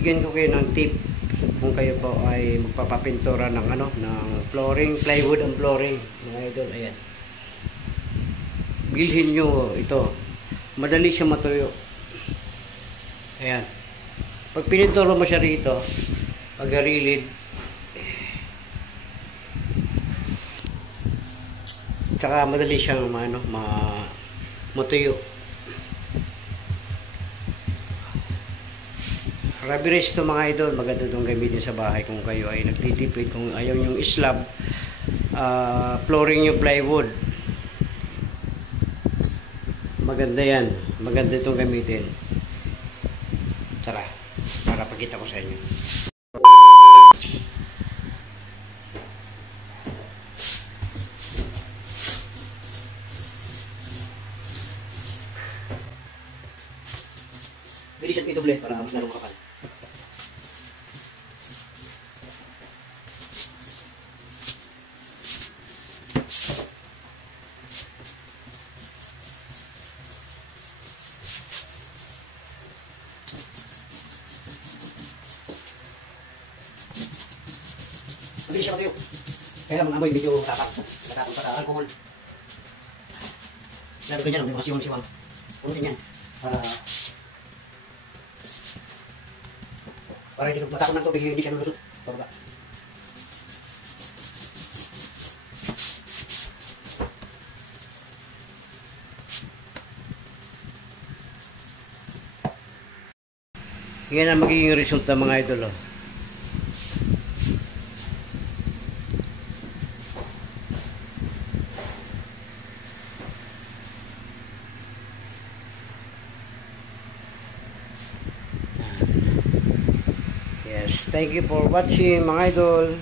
bibigyan ko kayo ng tip kung kayo po ay magpapapintura ng ng flooring, plywood ang flooring, mga idol. Ayan, bilhin nyo ito, madali siya matuyo. Ayan, pag pininturo mo siya rito, pagharilid, tsaka madali siyang matuyo. Rubber race to mga idol, maganda itong gamitin sa bahay kung kayo ay nagtitipid, kung ayaw yung slab, flooring yung plywood, maganda yan, maganda itong gamitin. Tara, para pakita ko sa inyo. Bilisan ko i-doble para mas lalong kapal. Mabilis siya matuyo. Kaya lang amoy medyo tapang sa alcohol. Lalo ganyan, may mga siwang-siwang. Punutin yan. Para hindi matakot ng tubig, hindi siya lulusot. Pababa. Yan ang magiging resulta mga idol. Yes, thank you for watching mga idol.